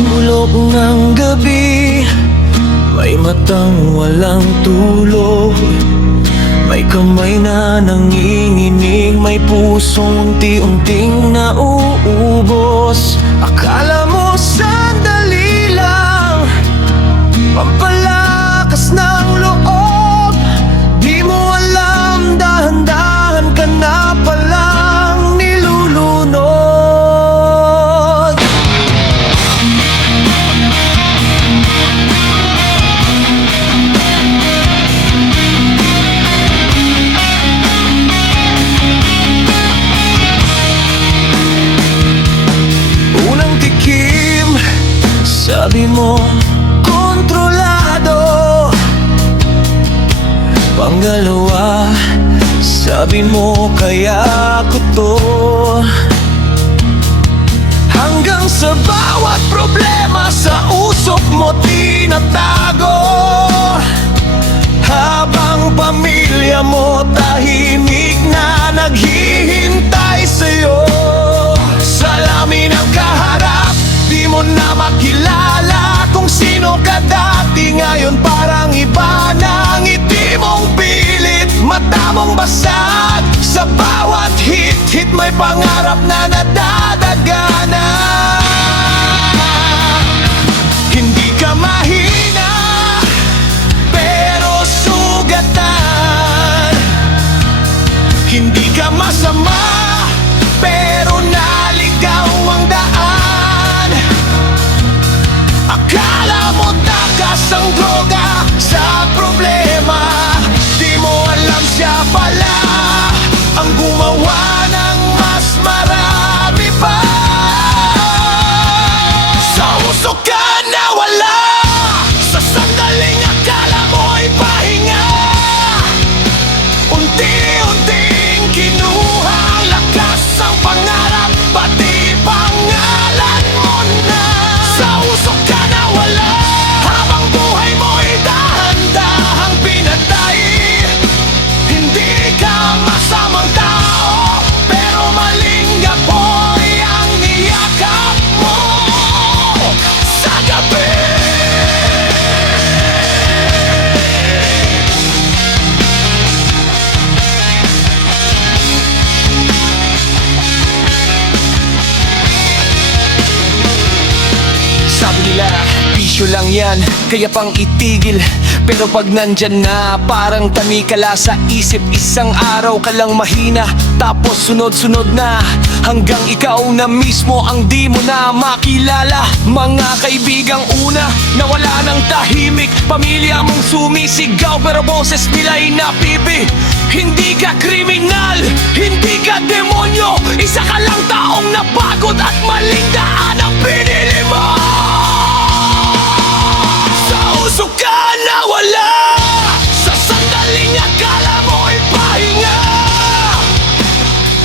Sulok ng gabi, may matang walang tulog, may kamay na nanginginig, may pusong unti-unting nauubos. Akala mo sandali lang, pampalakas ng loob, di mo alam dahan-dahan ka na palang nilulunod. Unang tikim, sabi mo kontrolado. Pangalawa, sabi mo kaya ko to. Hanggang sa bawat problema sa usok mo tinatago, habang pamilya mo tahimik na naghihintay sa'yo. Salamin ang kaharap, di mo na makilala kung sino ka dati. Ngayon parang iba na ang ngiti mong pilit, mata mong basag. Sa bawat hit-hit may pangarap na nadadagana. Hindi ka mahina, pero sugatan. Hindi ka masama, pero naligaw ang daan. Akala mo takas ang droga sa problema, di mo alam siya pala ang gumawa ng mas marami pa. Sa usok ka nawala, sa sandaling akala mo'y pahinga, unti-unting kinuha ang lakas ang pangarap, pati pangalan mo na. Sa usok ka nawala, habang buhay mo'y dahan-dahang pinatay. Hindi ka masamang tao, pero maling apoy ang niyakap mo sa gabi. Sabi nila, bisyo lang yan, kaya pang itigil. Pero pag nandyan na, parang tanikala sa isip. Isang araw ka lang mahina, tapos sunod-sunod na, hanggang ikaw na mismo ang di mo na makilala. Mga kaibigang una, nawala ng tahimik. Pamilya mong sumisigaw, pero boses nila'y napipi. Hindi ka kriminal, hindi ka demonyo, isa ka lang taong napagod at maling daan ang pinili mo. Sa usok ka nawala, sa sandaling akala mo'y pahinga,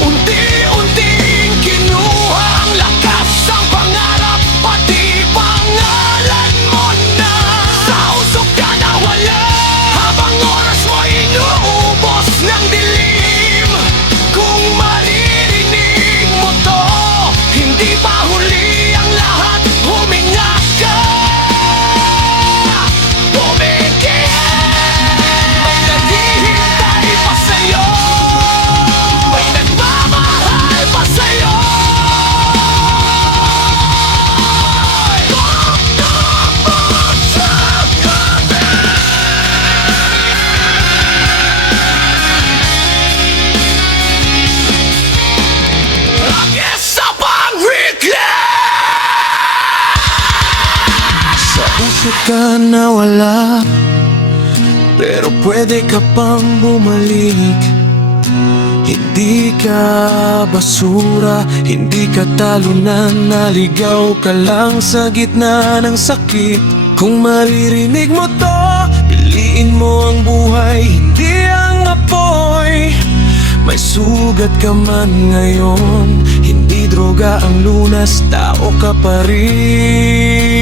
unti-unting kinuha ang lakas ang pangarap, pati pangalan mo na. Sa usok ka nawala, habang oras mo inuubos ng dilim. Kung maririnig mo to, hindi pa huli ang lahat, huminga ka. May naghihintay pa sa'yo, may nagmamahal pa sa'yo. Takot sa gabi. Ang isa pang regret. Sa puso ka nawala, pero pwede ka pang bumalik. Hindi ka basura, hindi ka talunan, naligaw ka lang sa gitna ng sakit. Kung maririnig mo to, piliin mo ang buhay, hindi ang apoy. May sugat ka man ngayon, hindi droga ang lunas, tao ka pa rin.